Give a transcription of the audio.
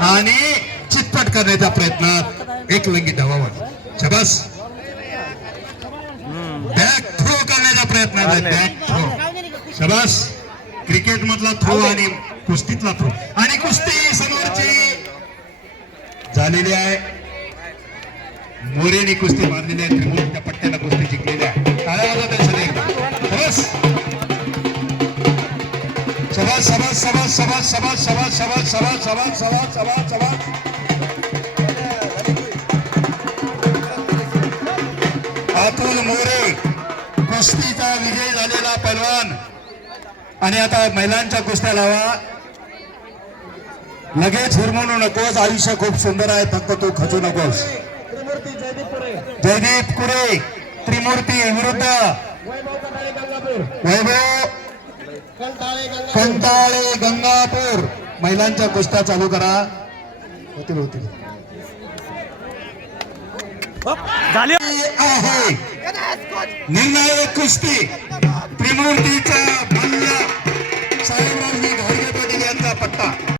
आणि चितपट करण्याच्या प्रयत्नात एक लंगी धावावर शबास. बॅक थ्रो करण्याचा प्रयत्न आहे. बॅक थ्रो शबास. क्रिकेट मधला थ्रो आणि कुस्तीतला थ्रो आणि कुस्ती समोरची झालेली आहे. मोरेने कुस्ती मारलेली आहे. त्रिमूर्तीच्या सभास सभा सभा सभास सभास सभा सभा सभास सभास सभास सभास सभास अतुल मोरे कुस्तीचा विजय झालेला पैलवान आणि आता महिलांच्या कुस्त्या लावा. लगेच हिरमणू नकोस आयुष्य खूप सुंदर आहे फक्त तू खचू नकोस. जयदीप कुरे त्रिमूर्ती विरुद्ध. वैभव कंटाळे गंगापूर. महिलांच्या कुस्त्या चालू करा. होतील होतील. आहे निर्णायक कुस्ती. त्रिमूर्तीचा मल्ल साहेबराव घोडगे पाटील यांचा पट्टा.